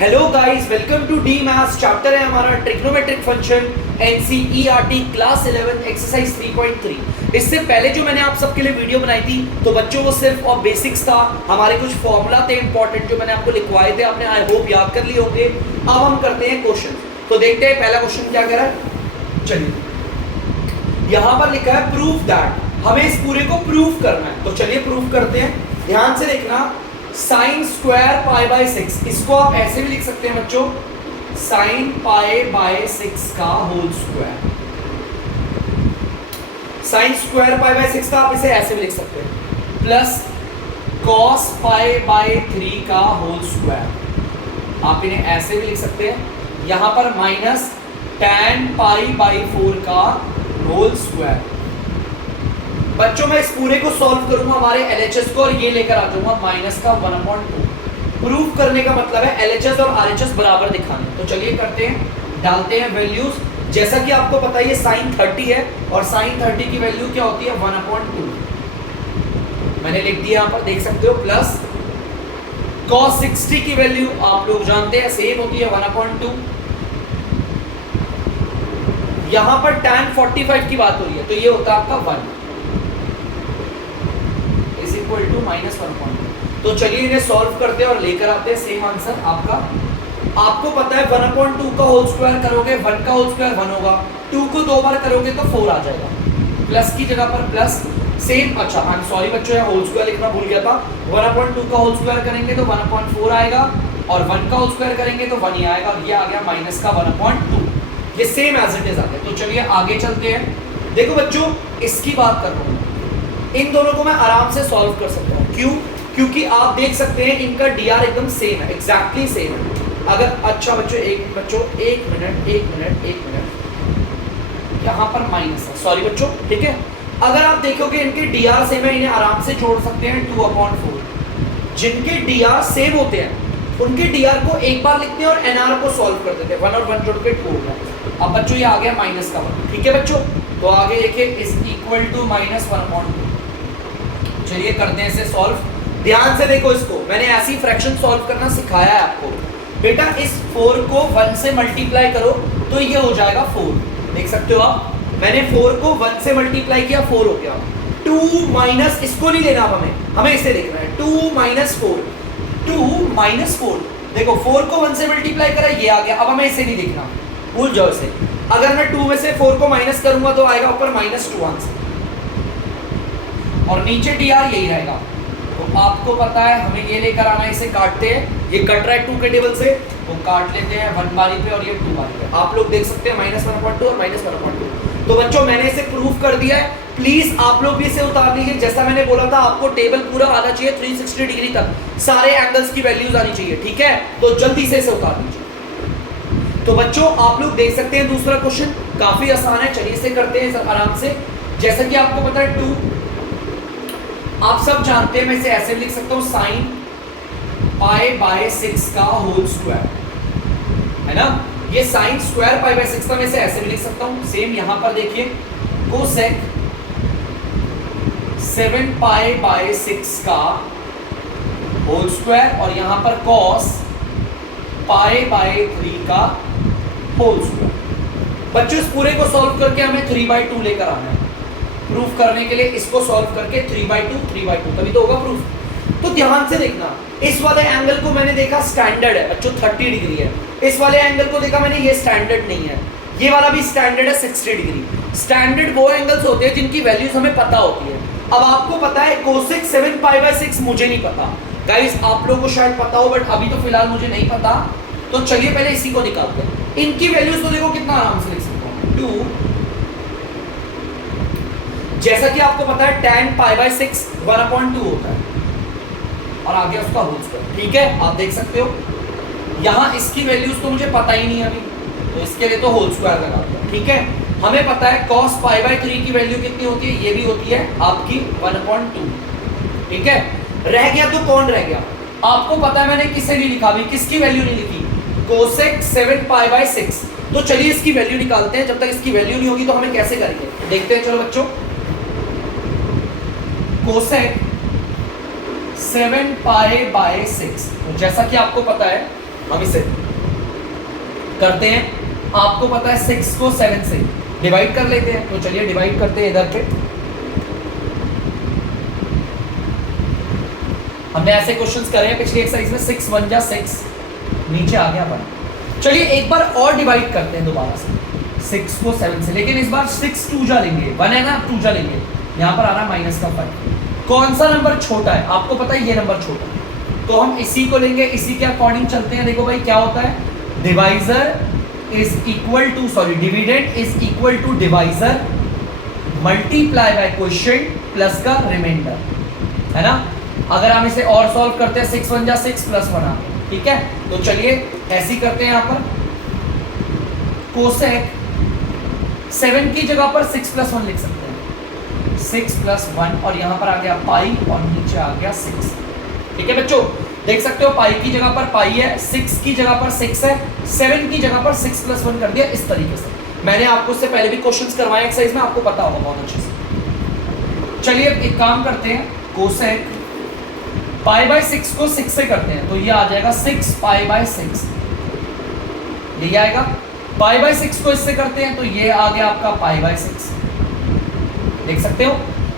Hello guys, welcome to the maths. Chapter है हमारा trigonometric function NCERT class 11 exercise 3.3। इससे पहले जो मैंने आप सबके लिए वीडियो बनाई थी तो बच्चों को सिर्फ और बेसिक्स था, हमारे कुछ फॉर्मूला थे इंपॉर्टेंट जो मैंने आपको लिखवाए थे, आपने आई होप याद कर लिए होंगे। अब हम करते हैं क्वेश्चन। तो देखते हैं पहला क्वेश्चन क्या कह रहा है। चलिए, यहां पर लिखा है प्रूफ दैट, हमें इस पूरे को प्रूफ करना है। तो चलिए प्रूफ करते हैं। ध्यान से देखना, साइन स्क्वायर पाई बाय 6, इसको आप ऐसे भी लिख सकते हैं बच्चों, साइन पाई बाय 6 का whole square. Sine square pi by 6 का आप इसे ऐसे भी लिख सकते हैं, प्लस कॉस पाई बाय 3 का होल स्क्वायर। आप इन्हें ऐसे भी लिख सकते हैं। यहां पर माइनस tan पाई बाय 4 का होल स्क्वायर। बच्चों मैं इस पूरे को सॉल्व करूंगा हमारे एलएचएस को और ये लेकर आ जाऊंगा माइनस का 1/2। प्रूफ करने का मतलब है एलएचएस और आरएचएस बराबर दिखाने। तो चलिए करते हैं, डालते हैं वैल्यूज। जैसा कि आपको पता है ये साइन 30 है और साइन 30 की वैल्यू क्या होती है 1/2। मैंने लिख दिया यहाँ पर, देख सकते हो, प्लस cos 60 की वैल्यू आप लोग जानते हैं सेम होती है 1/2। यहां पर tan 45 की बात हो रही है तो ये होता है आपका 1 इक्वल टू -1/2। तो चलिए इन्हें सॉल्व करते हैं और लेकर आते हैं सेम आंसर आपका। आपको पता है 1/2 का होल स्क्वायर करोगे 1 का होल स्क्वायर 1 होगा, 2 को 2 बार करोगे तो 4 आ जाएगा, प्लस की जगह पर प्लस सेम। अच्छा आई एम सॉरी बच्चों, यहाँ होल स्क्वायर लिखना भूल गया था। 1/2 का होल स्क्वायर करेंगे तो 1/4 आएगा और 1 का होल स्क्वायर करेंगे तो 1 ही आएगा। ये आ गया माइनस का 1/2। ये सेम एज इट इज आ गया। तो चलिए आगे चलते हैं। देखो बच्चों, इसकी बात कर रहा हूँ, इन दोनों को मैं आराम से सॉल्व कर सकता हूँ। क्यों? क्योंकि आप देख सकते हैं इनका डीआर एकदम सेम है, एग्जैक्टली सेम है। अगर अच्छा बच्चों एक मिनट यहाँ पर माइनस है, सॉरी बच्चों, ठीक है। अगर आप देखोगे इनके डीआर सेम है, इन्हें आराम से जोड़ सकते हैं 2/4। जिनके डीआर सेम होते हैं उनके डीआर को एक बार लिखते हैं और एनआर को सॉल्व कर देते हैं। 1 और 1 जोड़ के 2 होगा। अब बच्चों ये आ गया माइनस का 1, ठीक है बच्चों। तो आगे देखिए इज इक्वल टू -1/2। चलिए करते हैं इसे सॉल्व। ध्यान से देखो, इसको मैंने ऐसी फ्रैक्शन सॉल्व करना सिखाया है आपको। बेटा इस 4 को 1 से मल्टीप्लाई करो तो ये हो जाएगा 4। देख सकते हो आप, मैंने 4 को 1 से मल्टीप्लाई किया 4 हो गया। 2 माइनस, इसको नहीं लेना हमें इसे देखना है। 2 - 4, 2 - 4। देखो 4 को 1 से मल्टीप्लाई करा, ये आ गया। अब हमें इसे नहीं देखना, भूल जाओ इसे। अगर मैं 2 में से 4 को माइनस करूंगा तो आएगा ऊपर -2 आंसर और नीचे डीआर यही रहेगा। तो आपको पता है हमें ये लेकर आना है, इसे काटते हैं। ये कट रहा है 2 के टेबल से, तो काट लेते हैं 1 बारी पे और ये 2 बारी पे। आप लोग देख सकते हैं -1/2 और -1/2। तो बच्चों मैंने इसे प्रूफ कर दिया है। प्लीज आप लोग भी इसे उतार लीजिए। जैसा मैंने बोला था आपको टेबल पूरा आना चाहिए 360 डिग्री तक, सारे एंगल्स की वैल्यूज आनी चाहिए, ठीक है। तो जल्दी से इसे उतार लीजिए। तो बच्चों आप लोग देख सकते हैं दूसरा क्वेश्चन काफी आसान है। चलिए इसे करते हैं आराम से। जैसा कि आपको पता है 2 आप सब जानते हैं, मैं इसे ऐसे भी लिख सकता हूं, साइन पाई बाय 6 का होल स्क्वायर, है ना। ये साइन स्क्वायर पाई बाय 6 का मैं इसे ऐसे भी लिख सकता हूं। सेम यहां पर देखिए, कोसेक 7 पाई बाय 6 का होल स्क्वायर और यहां पर कॉस पाई बाय 3 का होल स्क्वायर। बच्चों इस पूरे को सॉल्व करके हमें 3/2 लेकर आना है। प्रूफ करने के लिए इसको सॉल्व करके 3/2 तभी तो होगा प्रूफ। तो ध्यान से देखना, इस वाले एंगल को मैंने देखा स्टैंडर्ड है बच्चों, 30 डिग्री है। इस वाले एंगल को देखा मैंने, ये स्टैंडर्ड नहीं है। ये वाला भी स्टैंडर्ड है 60 डिग्री। स्टैंडर्ड वो एंगल्स होते हैं जिनकी वैल्यूज हमें पता होती है। अब आपको पता है कोसेक 7 पाई बाय 6 मुझे नहीं पता, गाइस आप लोगों को शायद पता हो, बट अभी तो फिलहाल मुझे नहीं पता। तो चलिए पहले इसी को निकालते हैं। इनकी वैल्यूज तो देखो कितना आराम से लिख सकता हूं, 2। जैसा कि आपको पता है tan पाई बाय 6 1/2 होता है और आगे उसका होल स्क्वायर, ठीक है। आप देख सकते हो यहां इसकी वैल्यूज तो मुझे पता ही नहीं अभी, तो इसके लिए तो होल स्क्वायर लगा दिया, ठीक है। हमें पता है cos पाई बाय 3 की वैल्यू कितनी होती है, ये भी होती है आपकी 1/2, ठीक है। रह गया तो कौन रह गया, आपको पता है मैंने किसे नहीं लिखा अभी, किसकी वैल्यू नहीं लिखी, कोसेक 7 पाई बाय 6। तो चलिए इसकी वैल्यू निकालते हैं। जब तक इसकी वैल्यू नहीं होगी तो हमें कैसे करेंगे देखते हैं। चलो बच्चों, कोसेक 7 पाई बाय 6, तो जैसा कि आपको पता है हम इसे करते हैं, आपको पता है 6 को 7 से डिवाइड कर लेते हैं, तो चलिए डिवाइड करते हैं इधर पे। हमने ऐसे क्वेश्चंस करे हैं पिछली एक्सरसाइज में, 6 1 जा 6, नीचे आ गया 1। चलिए एक बार और डिवाइड करते हैं दोबारा से 6 को 7 से, लेकिन इस बार 6 2 जा लेंगे, 1 है ना, 2 जा लेंगे, यहाँ पर आ रहा है माइनस का 5। कौन सा नंबर छोटा है? आपको पता है ये नंबर छोटा है, तो हम इसी को लेंगे, इसी के अकॉर्डिंग चलते हैं। देखो भाई क्या होता है, divisor is equal to, sorry dividend is equal to divisor multiply by quotient plus का रिमाइंडर, है ना। अगर हम इसे और सॉल्व करते हैं 6 1 जा 6 प्लस 1 आ गया, ठीक है। तो चलिए ऐसे ही करते हैं, यहाँ पर कोसेक 7 की जगह पर 6 प्लस 1 लिख सकते हैं, 6 प्लस 1, और यहाँ पर आ गया पाई और नीचे आ गया 6, ठीक है बच्चों। देख सकते हो पाई की जगह पर पाई है, 6 की जगह पर 6 है, 7 की जगह पर 6 प्लस 1 कर दिया इस तरीके से। मैंने आपको इससे पहले भी क्वेश्चंस करवाए एक्सरसाइज में, आपको पता होगा बहुत अच्छे से। चलिए अब एक काम करते हैं, कोसेक पाई बाय 6 को 6 से करते हैं, तो ये आ जाएगा 6 पाई बाय 6, यही आएगा। पाई बाय 6 को इससे करते हैं, तो ये आ गया आपका पाई बाय 6, देख सकते हो।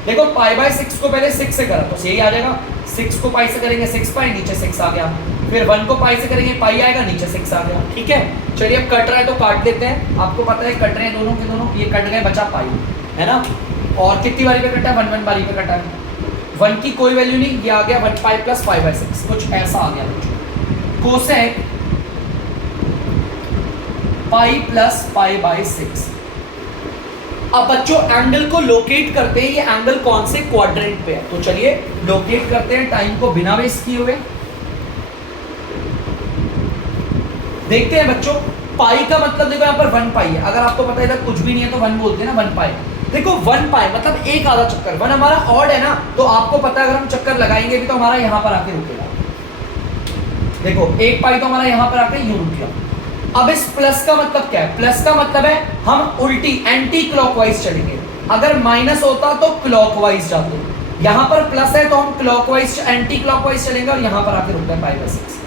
देखो पाई बाय 6 को पहले 6 से करा तो यही आ जाएगा, 6 को पाई से करेंगे 6 पाई, नीचे 6 आ गया, फिर 1 को पाई से करेंगे पाई आएगा, नीचे 6 आ गया, ठीक है। चलिए अब कट रहा है तो काट लेते हैं, आपको पता है कट रहे हैं दोनों के दोनों, ये कट गए, बचा पाई, है ना। और कितनी बारी पे कटा है? 1 1 बारी पे कटा है, 1 की कोई वैल्यू नहीं, ये आ गया 1 पाई प्लस पाई बाय 6, कुछ ऐसा आ गया बच्चों। Cosec pi plus pi by 6। अब बच्चों एंगल को लोकेट करते हैं, ये एंगल कौन से क्वाड्रेंट पे है, तो चलिए लोकेट करते हैं टाइम को बिना वेस्ट किए हुए। देखते हैं बच्चों, पाई का मतलब देखो यहाँ पर 1 पाई है, अगर आपको पता है इधर कुछ भी नहीं है तो 1 बोलते हैं ना, 1 पाई। देखो 1 पाई मतलब एक आधा चक्कर, 1 हमारा ऑड है ना, तो आपको पता है अगर हम चक्कर लगाएंगे भी तो हमारा यहाँ पर आके रुकेगा। देखो 1 पाई तो हमारा यहाँ पर आके यूं रुक गया। अब इस प्लस का मतलब क्या है? प्लस का मतलब है हम उल्टी एंटी क्लॉकवाइज चलेंगे, अगर माइनस होता तो क्लॉकवाइज जाते, यहां पर प्लस है तो हम क्लॉकवाइज एंटी क्लॉकवाइज चलेंगे और यहां पर आके रुकते हैं पाई बाय 6।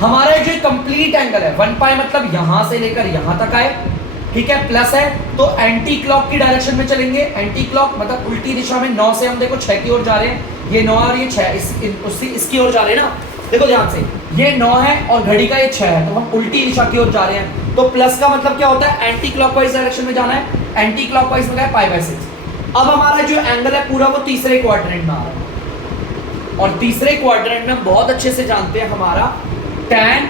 हमारा जो कंप्लीट एंगल है 1 पाई मतलब यहां से लेकर यहां तक आए, ठीक है, प्लस है तो एंटी क्लॉक की डायरेक्शन में चलेंगे। एंटी क्लॉक मतलब उल्टी दिशा में, 9 से हम देखो 6 की ओर जा रहे हैं, ये 9 और ये 6 इसकी ओर जा रहे हैं ना, देखो ध्यान से, ये 9 है और घड़ी का ये 6 है, तो हम उल्टी दिशा की ओर जा रहे हैं। तो प्लस का मतलब क्या होता है? एंटी क्लॉकवाइज डायरेक्शन में जाना है, एंटी क्लॉकवाइज में गए पाई बाय 6। अब हमारा जो एंगल है पूरा वो तीसरे क्वाड्रेंट में आ रहा है, और तीसरे क्वाड्रेंट में हम बहुत अच्छे से जानते हैं हमारा टैन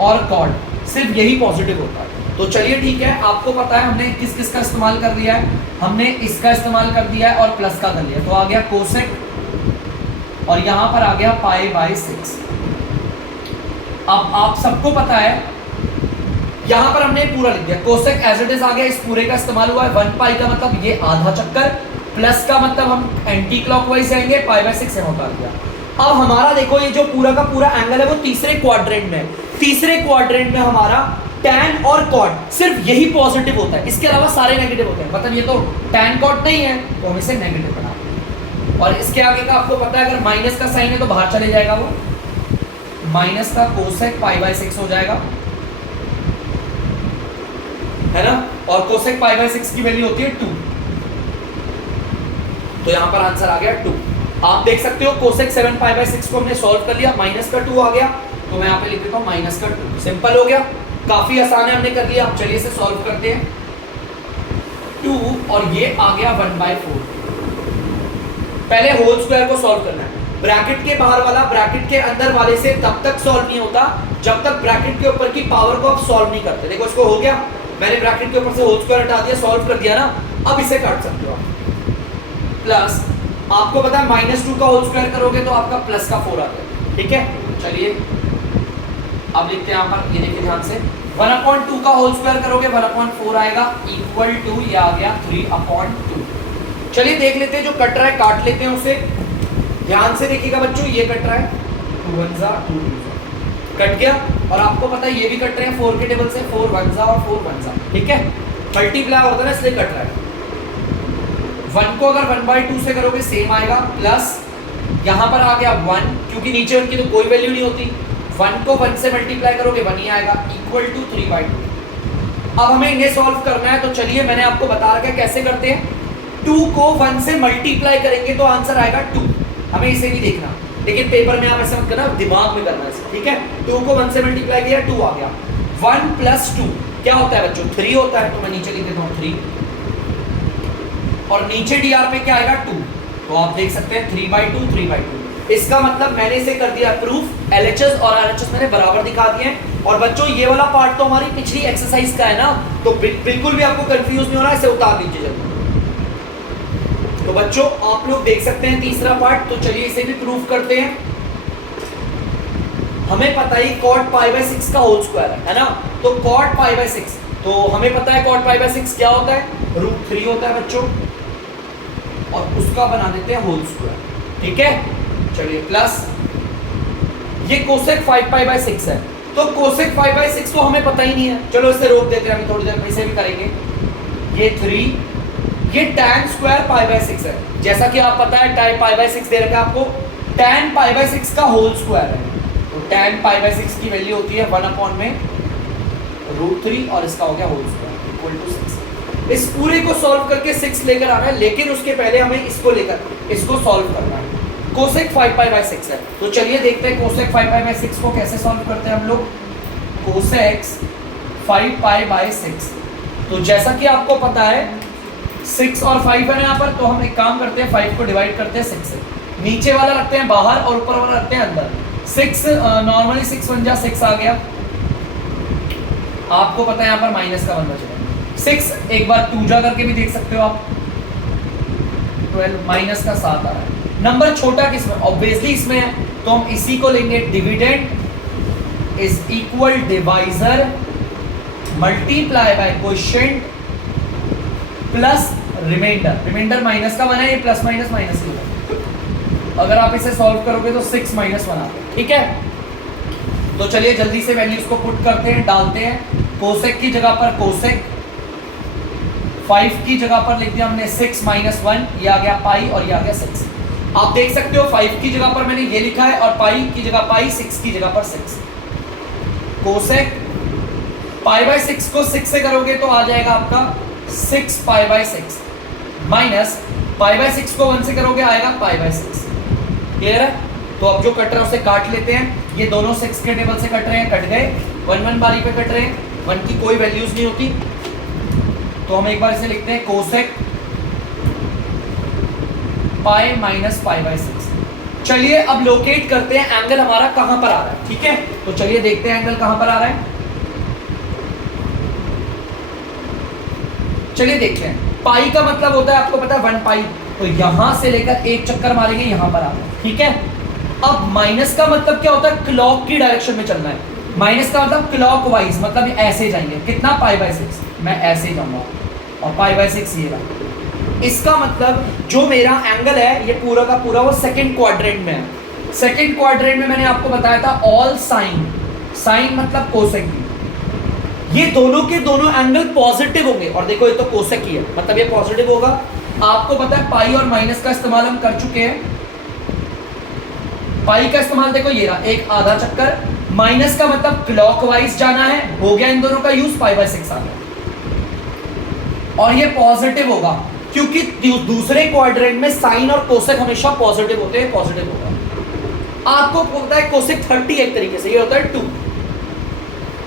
और कॉट, सिर्फ यही पॉजिटिव होता है। तो चलिए ठीक है, आपको पता है हमने किस किस का इस्तेमाल कर लिया है, हमने इसका इस्तेमाल कर दिया है और प्लस का कर लिया, तो आ गया कोसेक और यहां पर आ गया पाई बाय 6। अब आप सबको पता है यहां पर हमने पूरा लिख दिया, कोसेक एज इट इज आ गया, इस पूरे का इस्तेमाल हुआ है। 1 पाई का मतलब ये आधा चक्कर, प्लस का मतलब हम एंटी क्लॉकवाइज जाएंगे, पाई बाय 6 यहाँ उतार दिया। अब हमारा देखो ये जो पूरा का पूरा एंगल है वो तीसरे क्वाड्रेंट में, तीसरे क्वाड्रेंट में हमारा टैन और कॉट सिर्फ यही पॉजिटिव होता है, इसके अलावा सारे नेगेटिव होते हैं, मतलब ये तो टैन कॉट नहीं है तो हम इसे नेगेटिव बना। और इसके आगे का आपको पता है अगर माइनस का साइन है तो बाहर चले जाएगा, वो माइनस का कोसेक पाई बाय 6 हो जाएगा, है ना। और कोसेक पाई बाय 6 की वैल्यू होती है 2, तो यहां पर आंसर आ गया 2। आप देख सकते हो कोसेक 7 पाई बाय 6 को हमने सॉल्व कर लिया, माइनस का 2 आ गया, तो मैं यहां पे लिख देता हूं माइनस का 2। सिंपल हो गया, काफी आसान है, हमने कर लिया। आप चलिए इसे सॉल्व करते हैं। 2 और ये आ गया 1/4। पहले होल स्क्वायर को सॉल्व करना है, ब्रैकेट के बाहर वाला ब्रैकेट के अंदर वाले से तब तक सॉल्व नहीं होता जब तक ब्रैकेट के ऊपर की पावर को आप सॉल्व नहीं करते। देखो इसको हो गया, मैंने ब्रैकेट के ऊपर से होल स्क्वायर हटा दिया, सॉल्व कर दिया ना। अब इसे काट सकते हो आप, प्लस आपको पता है -2 का होल स्क्वायर करोगे तो आपका प्लस का 4 आता है, ठीक है। चलिए अब लिखते हैं यहाँ पर, ये देखिए ध्यान से, 1/2 का होल स्क्वायर करोगे 1/4 आएगा, इक्वल टू ये आ गया 3/2। चलिए देख लेते हैं, जो कट रहा है काट लेते हैं उसे। ध्यान से देखिएगा बच्चों, ये कट रहा है 2 1 जा 2 2 कट गया, और आपको पता है ये भी कट रहे हैं 4 के टेबल से, 4 1 जा और 4 1 जा, ठीक है। मल्टीप्लाई होता है ना इसलिए कट रहा है। 1 को अगर 1/2 से करोगे सेम आएगा, प्लस यहाँ पर आ गया 1, क्योंकि नीचे उनकी तो कोई वैल्यू नहीं होती, 1 को 1 से मल्टीप्लाई करोगे 1 ही आएगा, इक्वल टू 3/2। अब हमें इन्हें सॉल्व करना है, तो चलिए मैंने आपको बता रखा है कैसे करते हैं। 2 को 1 से मल्टीप्लाई करेंगे तो आंसर आएगा 2, हमें इसे भी देखना, लेकिन पेपर में आप ऐसा मत करना, दिमाग में करना है, ठीक है। 2 को 1 से मल्टीप्लाई किया 2 आ गया। 1 + 2 क्या होता है बच्चों? 3 होता है, तो मैं नीचे लिख देता हूँ 3, और नीचे dr पे क्या आएगा 2, तो आप देख सकते हैं 3/2 3/2। इसका मतलब मैंने इसे कर दिया प्रूफ, LHS और RHS मैंने बराबर दिखा दिए हैं। और बच्चों ये वाला पार्ट तो हमारी पिछली एक्सरसाइज का है ना, तो बिल्कुल भी आपको कंफ्यूज नहीं होना, इसे उतार दीजिए जल्दी। तो बच्चों आप लोग देख सकते हैं तीसरा पार्ट, तो चलिए इसे भी प्रूफ करते हैं। हमें पता ही cot π/6 का होल स्क्वायर है ना, तो cot π/6, तो हमें पता है cot π/6 क्या होता है? √3 होता है बच्चों, और उसका बना देते हैं होल स्क्वायर, ठीक है। चलिए प्लस ये कोसेक 5π/6 है, तो कोसेक 5/6 तो हमें पता ही नहीं है, चलो इसे रोक देते हैं, अभी थोड़ी देर में इसे भी करेंगे। ये 3, ये tan स्क्वायर π/6 है, जैसा कि आप पता है tan π/6 दे रखा है आपको, tan π/6 का होल स्क्वायर है, तो tan π/6 की वैल्यू होती है 1/√3 और इसका हो गया होल स्क्वायर इक्वल टू 6। इस पूरे को सॉल्व करके 6 लेकर आना है, लेकिन उसके पहले हमें इसको लेकर इसको सॉल्व करना है। कोसेक 5π/6 है, तो चलिए देखते हैं कोसेक 5π/6 को कैसे सॉल्व करते हैं हम लोग। कोसेक 5π/6, तो जैसा कि आपको पता है 6 और 5 है यहाँ पर, तो हम एक काम करते हैं 5 को डिवाइड करते हैं 6 से, नीचे वाला रखते हैं बाहर और ऊपर वाला रखते हैं अंदर। 6 नॉर्मली 6 × 6 आ गया, आपको पता है यहाँ पर माइनस का 1 बचेगा। 6 एक बार 2 जा करके भी देख सकते हो आप, 12 माइनस का 7 आ रहा है। नंबर छोटा किसमें? ऑब्वियसली इसमें है, तो हम इसी को लेंगे, dividend is equal divisor multiply by quotient plus remainder. Remainder minus का 1 है, ये प्लस माइनस माइनस का, अगर आप इसे सॉल्व करोगे तो 6 - 1 आता है, ठीक है। तो चलिए जल्दी से वैल्यूज को पुट करते हैं, डालते हैं। कोसेक की जगह पर कोसेक, 5 की जगह पर लिख दिया हमने 6 - 1, ये आ गया पाई और ये आ गया 6। आप देख सकते हो 5 की जगह पर मैंने ये लिखा है और पाई की जगह पाई, 6 की जगह पर 6। कोसेक π/6 को 6 से करोगे तो आ जाएगा आपका 6π/6 माइनस π/6 को 1 से करोगे आएगा π/6। क्लियर है? तो अब जो कट रहा है उसे काट लेते हैं, ये दोनों 6 के टेबल से कट रहे हैं, कट गए, 1 बारी पे कट रहे हैं, 1 की कोई वैल्यूज नहीं होती, तो हम एक बार इसे लिखते हैं कोसेक पाई माइनस π/6। चलिए अब लोकेट करते हैं एंगल हमारा कहां पर आ रहा है, ठीक है। तो चलिए देखते हैं एंगल कहां पर आ रहा है, चलिए देखते हैं। पाई का मतलब होता है आपको पता है 1 पाई, तो यहां से लेकर एक चक्कर मारेंगे यहां पर आ रहा है, ठीक है। अब माइनस का मतलब क्या होता है? क्लॉक की डायरेक्शन में चलना है। माइनस का मतलब क्लॉकवाइज, मतलब ऐसे जाएंगे, कितना π/6, मैं ऐसे जाऊंगा और π/6 ये रहा। इसका मतलब जो मेरा एंगल है ये पूरा का पूरा वो सेकंड क्वाड्रेंट में है। सेकंड क्वाड्रेंट में मैंने आपको बताया था ऑल साइन, साइन मतलब कोसेक भी, ये दोनों के दोनों एंगल पॉजिटिव होंगे, और देखो ये तो कोसेक ही है, मतलब ये पॉजिटिव होगा। आपको पता है पाई और माइनस का इस्तेमाल हम कर चुके हैं। पाई का इस्तेमाल देखो ये रहा, एक आधा चक्कर, माइनस का मतलब क्लॉकवाइज जाना है, हो गया इन दोनों का यूज, π/6 आ गया, और ये पॉजिटिव होगा क्योंकि दूसरे क्वाड्रेंट में साइन और कोसेक हमेशा पॉजिटिव होते हैं, पॉजिटिव होगा। आपको पता है कोसेक 30 एक तरीके से ये होता है 2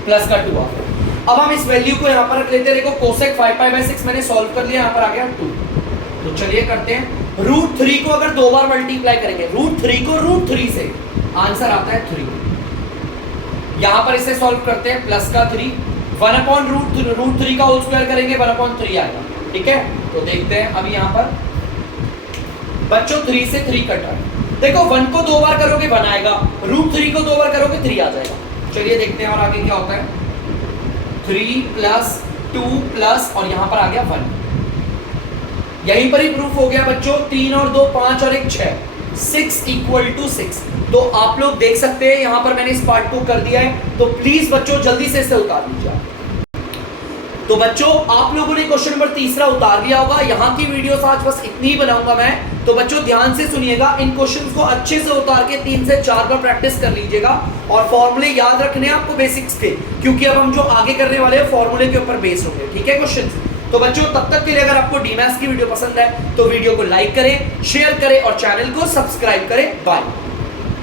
प्लस का 2 आ गया। अब हम इस वैल्यू को यहाँ पर रख लेते हैं, देखो कोसेक 5π/6 मैंने सॉल्व कर लिया, यहाँ पर आ गया 2। तो चलिए करते हैं, √3 को अगर 2 बार मल्टीप्लाई करेंगे, √3 को √3 से, आंसर आता है 3। यहाँ पर इसे सॉल्व करते हैं, प्लस का 3, 1/√3 का होल स्क्वायर करेंगे 1/3 आएगा, ठीक है। तो देखते हैं अभी यहाँ पर बच्चों 3 से 3 कट रहा है, देखो 1 को 2 बार करोगे 1 आएगा, √3 को 2 बार करोगे 3 आ जाएगा। चलिए देखते हैं और आगे क्या होता है, 3 + 2 प्लस और यहाँ पर आ गया 1, यहीं पर ही प्रूफ हो गया बच्चों। 3 और 2 5 और 1 6, 6 = 6। तो आप लोग देख सकते हैं यहाँ पर मैंने इस पार्ट को कर दिया है, तो प्लीज बच्चों जल्दी से इसे उतार लीजिए। तो बच्चों आप लोगों ने क्वेश्चन नंबर तीसरा उतार लिया होगा। यहाँ की वीडियोस आज बस इतनी ही बनाऊंगा मैं। तो बच्चों ध्यान से सुनिएगा, इन क्वेश्चंस को अच्छे से उतार के 3 से 4 बार प्रैक्टिस कर लीजिएगा और फॉर्मूले याद रखने हैं आपको बेसिक्स के, क्योंकि अब हम जो आगे करने वाले हैं फॉर्मूले के ऊपर बेस होंगे। ठीक है क्वेश्चंस। तो बच्चों तब तक के लिए अगर आपको डीमैथ्स की वीडियो पसंद है तो वीडियो को लाइक करें, शेयर करें और चैनल को सब्सक्राइब करें। बाय।